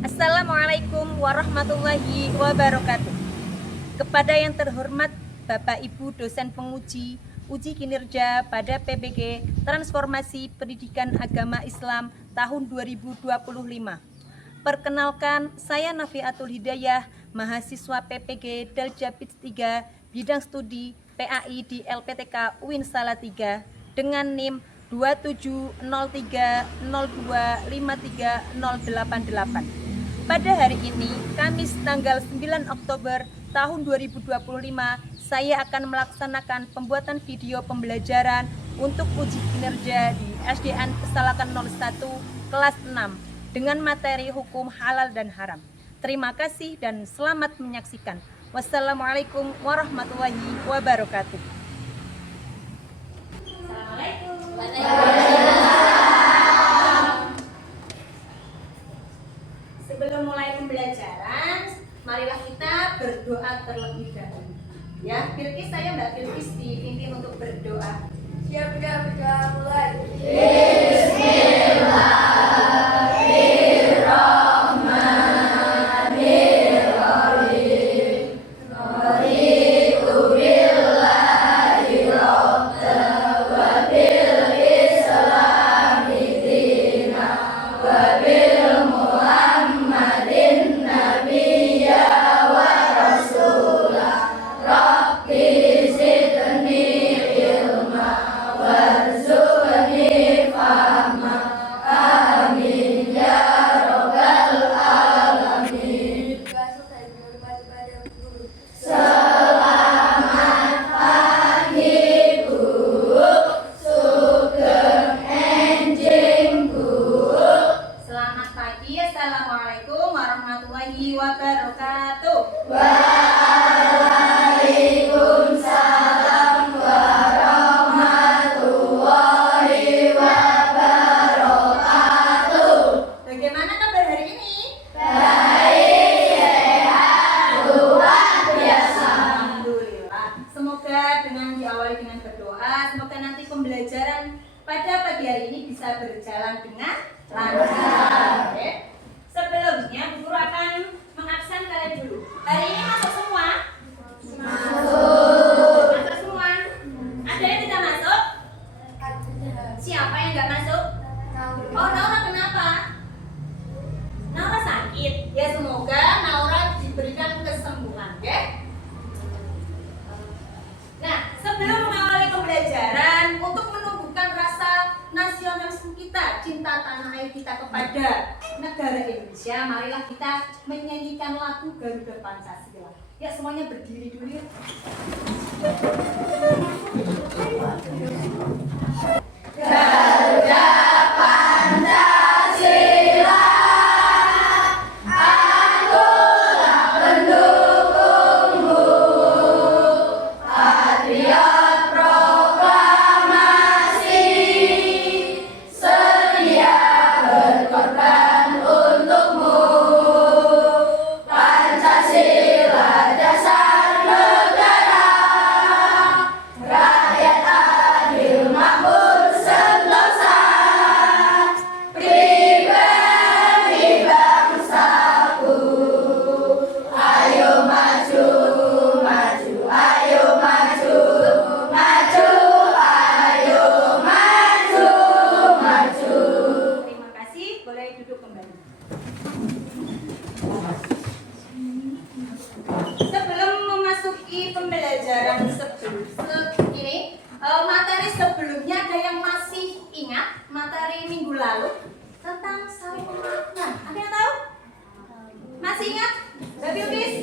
Assalamualaikum warahmatullahi wabarakatuh. Kepada yang terhormat Bapak Ibu dosen penguji uji kinerja pada PPG Transformasi Pendidikan Agama Islam tahun 2025. Perkenalkan, saya Nafiatul Hidayah, mahasiswa PPG Daljabits 3, bidang studi PAI di LPTK UIN Salatiga dengan NIM 2703025388. Pada hari ini, Kamis tanggal 9 Oktober tahun 2025, saya akan melaksanakan pembuatan video pembelajaran untuk uji kinerja di SDN Pesalakan 01 kelas 6 dengan materi hukum halal dan haram. Terima kasih dan selamat menyaksikan. Wassalamualaikum warahmatullahi wabarakatuh. Sebelum mulai pembelajaran, marilah kita berdoa terlebih dahulu. Ya, Bilqis, saya Mbak Bilqis dipimpin untuk berdoa. Siap, berdoa mulai. Selamat pagi, Assalamualaikum warahmatullahi wabarakatuh. Waalaikumsalam warahmatullahi wabarakatuh. Bagaimana kabar hari ini? Baik, sehat, luar biasa. Alhamdulillah. Semoga diawali dengan berdoa, semoga nanti pembelajaran pada pagi hari ini bisa berjalan dengan lancar. Oke. Sebelumnya, Bu Guru akan mengabsen kalian dulu. Hari ini masuk semua? Masuk. Masuk semua? Ada yang tidak masuk? Siapa yang nggak masuk? Oh, Naura kenapa? Naura sakit. Ya, semoga Naura diberikan kesembuhan, oke? Nah, sebelum mengawali pembelajaran, untuk menumbuhkan rasa nasionalisme kita, cinta tanah air kita kepada negara Indonesia, marilah kita menyanyikan lagu Garuda Pancasila. Ya, semuanya berdiri dulu ya. Garuda Pancasila, akulah pendukungmu, patriot proklamasi, sedia berkorban untukmu. Pancasila dasar negara, rakyat adil makmur sentosa, pribadi bangsaku. Ayo maju, maju, ayo maju, maju, ayo maju, maju. Terima kasih, boleh duduk kembali. Sebelum memasuki pembelajaran materi sebelumnya, ada yang masih ingat materi minggu lalu tentang saling memaafkan? Ada yang tahu? Masih ingat? Mbak Bilqis?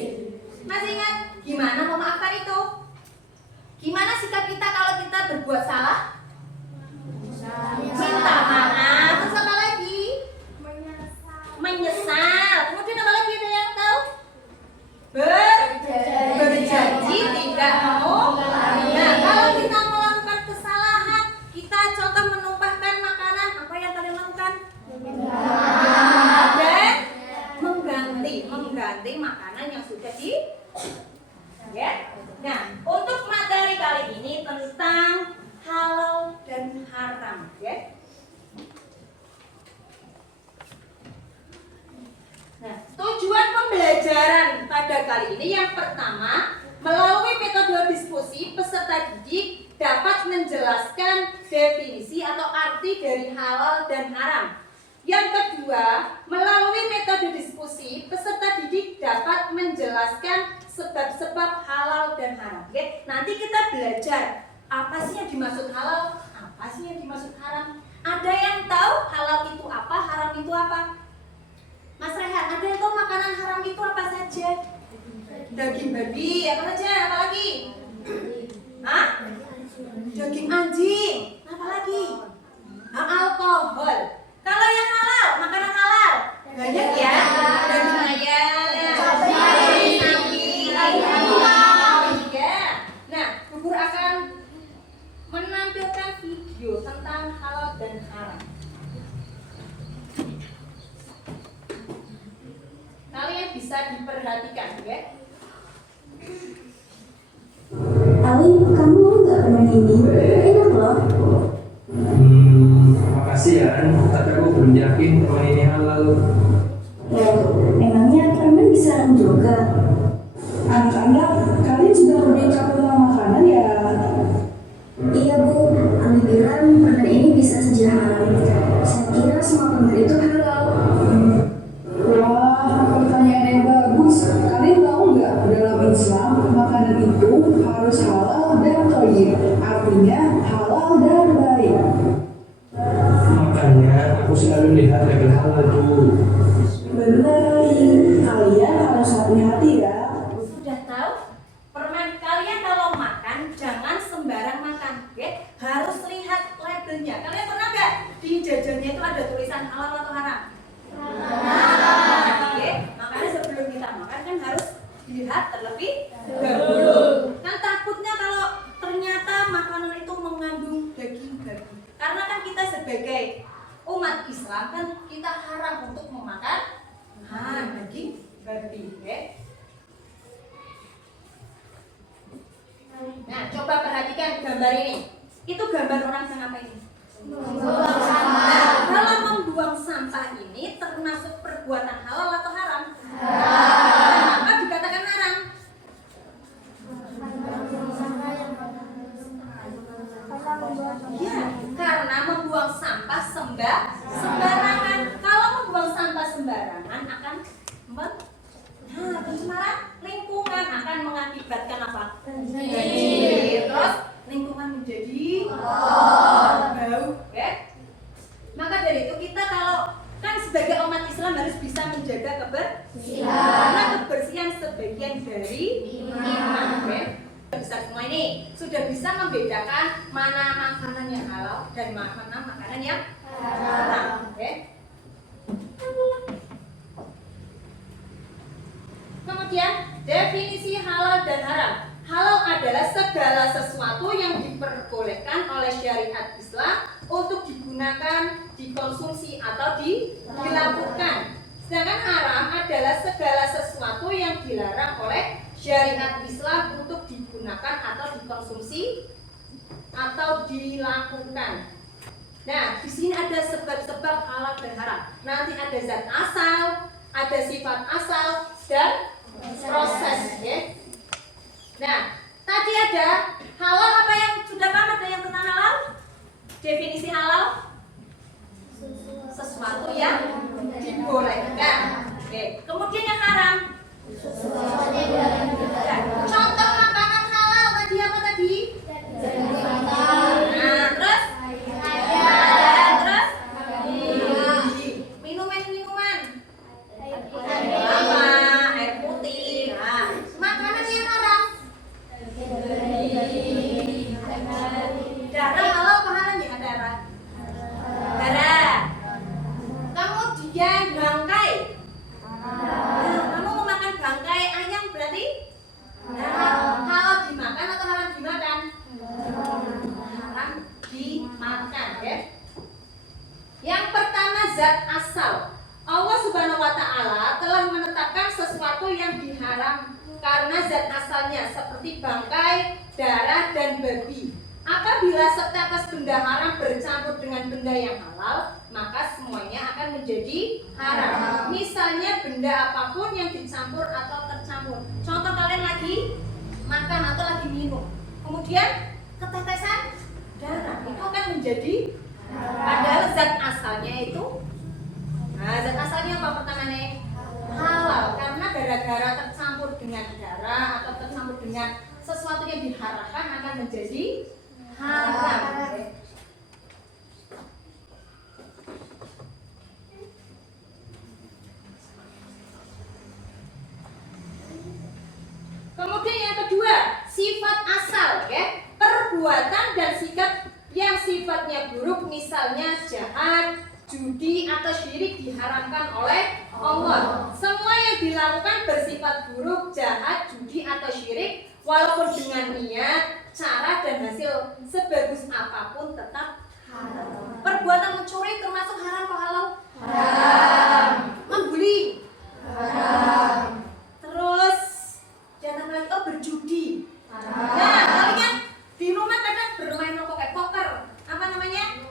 Masih ingat? Gimana memaafkan itu? Gimana sikap kita kalau kita berbuat salah? Minta maaf. Terus apa lagi? Menyesal. Kemudian apa lagi, ada yang tahu? Berjanji tidak mau. Nah, kalau kita melakukan kesalahan, kita contoh menumpahkan makanan, apa yang kalian lakukan? Dan mengganti makanan yang sudah di. Ya. Nah, untuk materi kali ini tentang hal pada kali ini yang pertama, melalui metode diskusi peserta didik dapat menjelaskan definisi atau arti dari halal dan haram. Yang kedua, melalui metode diskusi peserta didik dapat menjelaskan sebab-sebab halal dan haram. Oke, nanti kita belajar apa sih yang dimaksud halal, apa sih yang dimaksud haram. Ada yang tahu halal itu apa, haram itu apa? Mas Rehan, ada yang tahu makanan haram itu apa saja? Daging babi, apa saja? Apa lagi? Hah? Daging anjing, apa lagi? Alkohol. Kalau yang halal, makanan halal banyak ya. Daging ayam, sapi, ya. Nah, Bubur akan menampilkan video tentang halal dan haram. Kalian bisa diperhatikan, ya. Ali, kamu mau nggak permen ini? Enak loh. Makasih ya, tapi aku belum yakin permen ini halal. Emangnya permen bisa haram juga? Anak-anak, kalian juga berbincang tentang makanan ya? Iya Bu, Ali bilang permen ini bisa saja haram. Saya kira semua permen itu halal. Wah, pertanyaan yang bagus. Kalian tahu nggak, dalam Islam, makanan itu harus halal dan thayyib. Artinya halal dan baik. Makanya aku selalu lihat label halal dulu. Benar, Ali. Kalian harus hati-hati ya. Sudah tahu? Permen kalian kalau makan jangan sembarang makan, ya. Harus lihat labelnya. Kalian pernah nggak di jajannya itu ada tulisan halal atau haram? Oke, makanya sebelum kita makan kan harus dilihat terlebih dahulu. Kan takutnya kalau ternyata makanan itu mengandung daging babi. Karena kan kita sebagai umat Islam kan kita haram untuk memakan daging babi. Okay? Nah, coba perhatikan gambar ini. Itu gambar orang yang apa ini? Nah, kalau membuang sampah ini termasuk perbuatan halal atau haram? Kenapa dikatakan haram? Ya, karena membuang sampah sembarangan. Kalau membuang sampah sembarangan akan pencemaran lingkungan, akan mengakibatkan apa? Terus lingkungan menjadi bau, ya. Maka dari itu kita kalau kan sebagai umat Islam harus bisa menjaga kebersihan. Karena kebersihan sebagian dari iman, ya. Bisa semua ini sudah bisa membedakan mana makanan yang halal dan mana makanan yang haram, ya. Kemudian definisi halal dan haram. Halal adalah segala sesuatu yang diperbolehkan oleh syariat Islam untuk digunakan, dikonsumsi atau dilakukan. Sedangkan haram adalah segala sesuatu yang dilarang oleh syariat Islam untuk digunakan atau dikonsumsi atau dilakukan. Nah, di sini ada sebab-sebab halal dan haram. Nanti ada zat asal, ada sifat asal dan proses, ya. Nah, tadi ada halal, apa yang sudah paham ada yang tentang halal? Definisi halal sesuatu yang dibolehkan. Oke, kemudian yang haram. Contoh makanan halal tadi apa tadi? Nah, terus? Terus? Minuman. Apa? Air putih. Nah, makanan yang haram. Darah halal apa haram ya? Darah. Kemudian bangkai. Nah, kamu mau makan bangkai ayam berarti halal dimakan atau haram dimakan? Haram dimakan, ya. Yang pertama zat asal. Allah Subhanahu wa Ta'ala telah menetapkan sesuatu yang diharam karena zat asalnya seperti bangkai, darah, dan babi. Apabila status benda haram bercampur dengan benda yang halal, maka semuanya akan menjadi haram. Misalnya benda apapun yang dicampur atau tercampur tercampur. Contoh kalian lagi makan atau lagi minum, kemudian ketetesan darah, itu akan menjadi padahal zat asalnya itu. Nah, zat asalnya apa pertamanya? Halal, karena gara-gara tercampur dengan darah atau tercampur dengan sesuatu yang diharamkan akan menjadi haram. Kemudian yang kedua, sifat asal, ya. Perbuatan dan sikap yang sifatnya buruk, misalnya jahat, judi atau syirik diharamkan oleh Allah. Semua yang dilakukan bersifat buruk, jahat, judi atau syirik, walaupun dengan niat, cara dan hasil sebagus apapun tetap haram. Perbuatan mencuri termasuk haram atau halal? Haram. Membuli? Haram. Terus jangan lagi berjudi. Nah, kalian di rumah kadang bermain kayak poker. Apa namanya?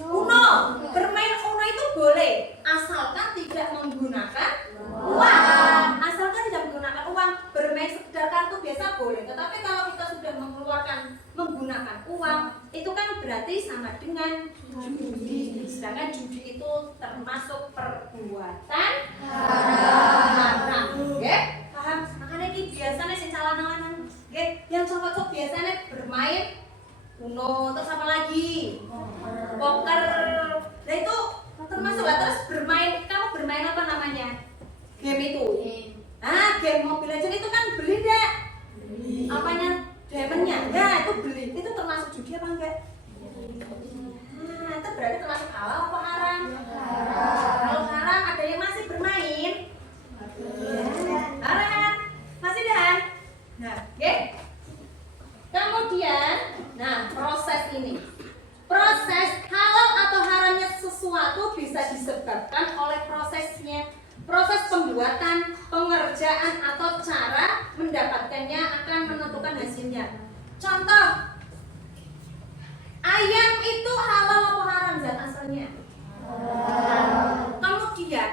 Uno. Bermain Uno itu boleh, asalkan tidak menggunakan uang. Asalkan tidak menggunakan uang. Bermain sekedar kartu biasa boleh. Tetapi kalau kita sudah menggunakan uang, itu kan berarti sama dengan judi. Sedangkan judi itu termasuk perbuatan haram. Oke? Paham? Makanya ini biasanya sing calon-calonan, yang cowok-cowok biasanya bermain Uno, terus apa lagi? Poker. Nah itu termasuk lah. Terus kamu bermain apa namanya? Game itu. Ah, game Mobile Legends itu kan beli enggak? Apanya? Diamondnya? Ya, itu beli. Itu termasuk judi apa enggak? Nah, itu berarti termasuk halal apa haram? Kalau haram ada yang masih bermain? Haram. Masih dah? Nah, oke. Kemudian, nah proses ini, proses halal atau haramnya sesuatu bisa disebabkan oleh prosesnya, proses pembuatan, pengerjaan atau cara mendapatkannya akan menentukan hasilnya. Contoh, ayam itu halal atau haram zat asalnya? Kemudian,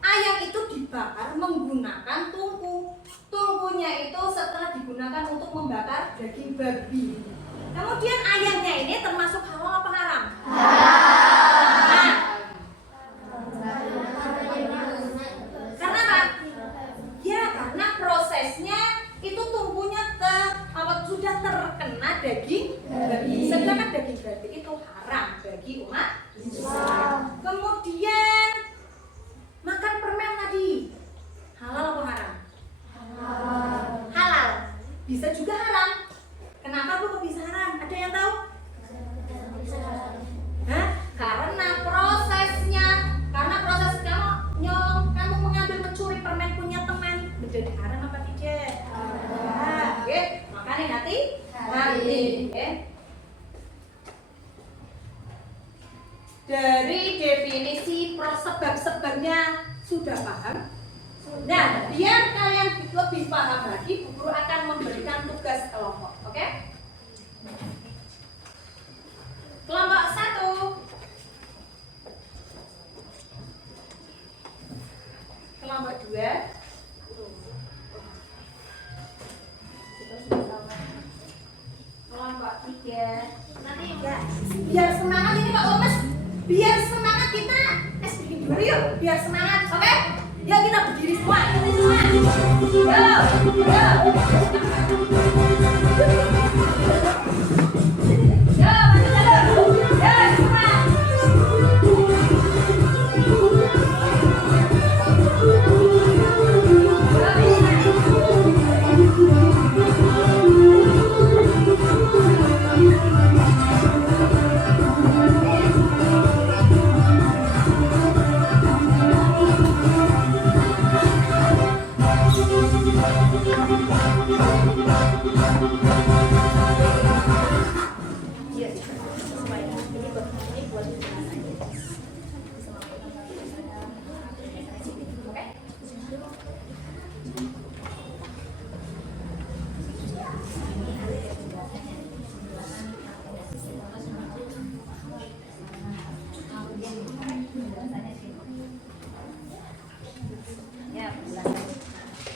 ayam itu dibakar menggunakan tungku. Tungkunya itu setelah digunakan untuk membakar daging babi. Kemudian ayamnya ini termasuk halal apa haram? Nah, karena apa? Ya, karena prosesnya itu tungkunya sudah terkena daging babi. Sedangkan daging babi itu haram bagi umat Islam. Kemudian makan permen tadi halal apa haram? Halal. Bisa juga haram. Kenapa kok bisa haram? Ada yang tahu? Hah? Karena prosesnya, karena proses kamu mengambil mencuri permen punya teman menjadi haram apa tidak? Haram. Oke, makanya hati. Oke. Dari definisi sebab-sebabnya sudah paham? Nah, biar kalian lebih paham lagi, Bu Guru akan memberikan tugas kelompok, oke? Kelompok 1. Kelompok 2. Kelompok 3. Nanti ya, biar semangat ini Pak Thomas. Biar semangat kita bikin dulu yuk, biar semangat, oke? Yuk kita berdiri semua.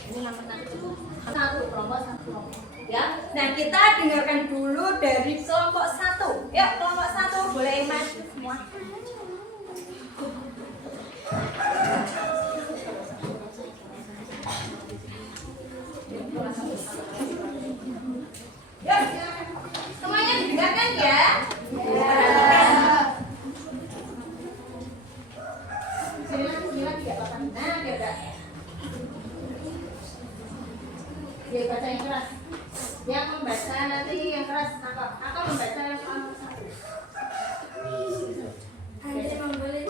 Ini yang pertama. kita dengarkan dulu dari kelompok 1. Yuk, kelompok 1 boleh maju semua. Yuk, semuanya didengarkan ya. Nah, dia baca yang keras. Yang membaca nanti yang keras. Aku membaca yang satu. Andai membeli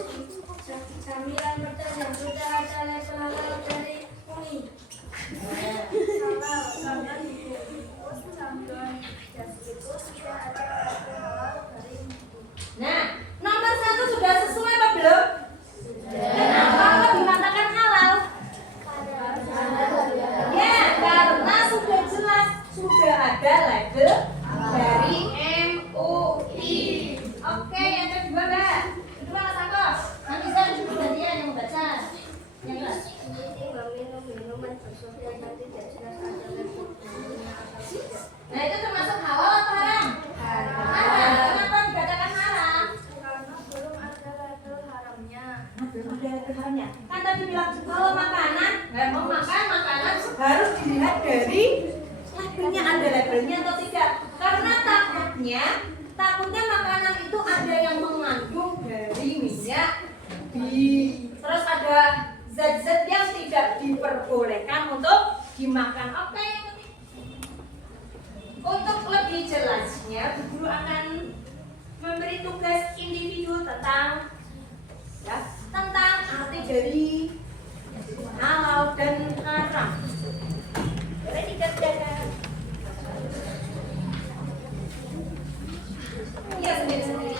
camilan pedas yang sudah ada label halal dari UI. Halal, karena di bungkus camilan pedas itu sudah ada label halal dari UI. Nah, nomor 1 sudah sesuai apa belum? Kenapa kok dikatakan halal? Ya, karena sudah jelas sudah ada label dari MUI. Oke, yang kedua Mbak. Kedua Mas Angko. Nanti saya disuruh gantian yang membaca. Yang kelas. Tinggal minum minuman bersoda yang tidak jelas ada labelnya atau tidak. Nah, itu termasuk halal atau haram? Haram. Kenapa dikatakan haram? Karena belum ada label haramnya. Belum ada labelnya. Kan tadi bilang kalau makanan, nggak mau makan makanan harus dilihat dari labelnya, ada labelnya atau tidak. Karena takutnya makanan itu ada yang mengandung dari minyak terus ada zat-zat yang tidak diperbolehkan untuk dimakan. Oke, untuk lebih jelasnya, Bu Guru akan memberi tugas individu tentang arti dari halal dan haram. Boleh dikerjakan. Iya, sendiri-sendiri.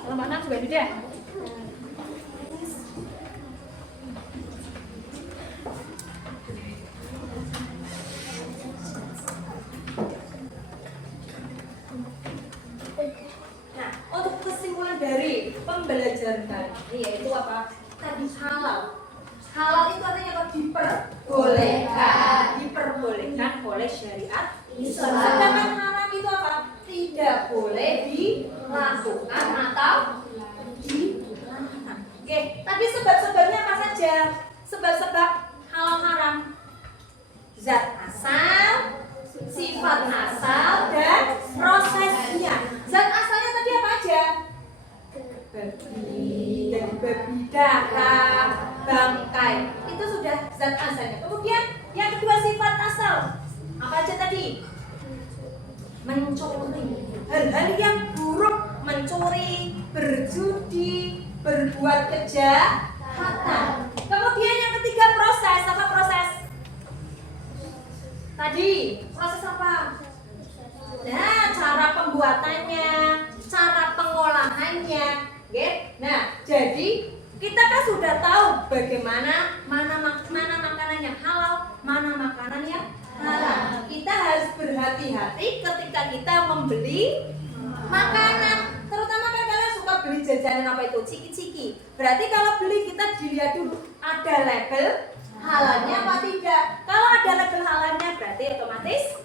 Kalau mana juga tidak. Nah, untuk kesimpulan dari pembelajaran tadi yaitu apa? Tadi halal. Halal itu artinya apa? Diperbolehkan oleh syariat Islam. Sedangkan haram itu apa? Tidak boleh dilakukan atau dilarang. Oke, tapi sebab-sebabnya apa saja? Sebab-sebab halal haram. Zat asal, sifat asal, dan prosesnya. Zat asalnya tadi apa aja? Babi, darah, bangkai. Itu sudah zat asalnya. Kemudian yang kedua sifat asal. Apa aja tadi? Mencuri. Hal-hal yang buruk, mencuri, berjudi, berbuat kejahatan. Kemudian yang ketiga proses. Apa proses? Tadi proses apa? Nah, cara pembuatannya, cara pengolahannya. Oke? Nah, jadi kita kan sudah tahu bagaimana mana makanan yang halal, mana makanan yang haram. Kita harus berhati-hati ketika kita membeli makanan. Terutama kan kalian suka beli jajanan apa itu? Ciki-ciki. Berarti kalau beli kita dilihat dulu ada label halalnya apa tidak. Kalau ada label halalnya berarti otomatis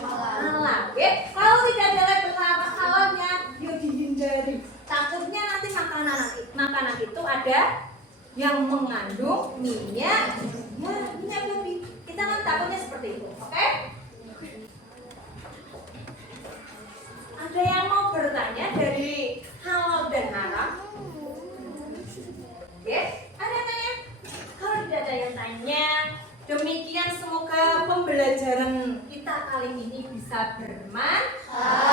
halal. Oke? Kalau tidak ada label halalnya, yuk dihindari. Takutnya nanti makanan itu ada yang mengandung minyak babi. Kita kan takutnya seperti itu, oke? Ada yang mau bertanya dari halal dan haram? Oke? Ada yang tanya? Kalau tidak ada yang tanya, demikian semoga pembelajaran kita kali ini bisa bermanfaat.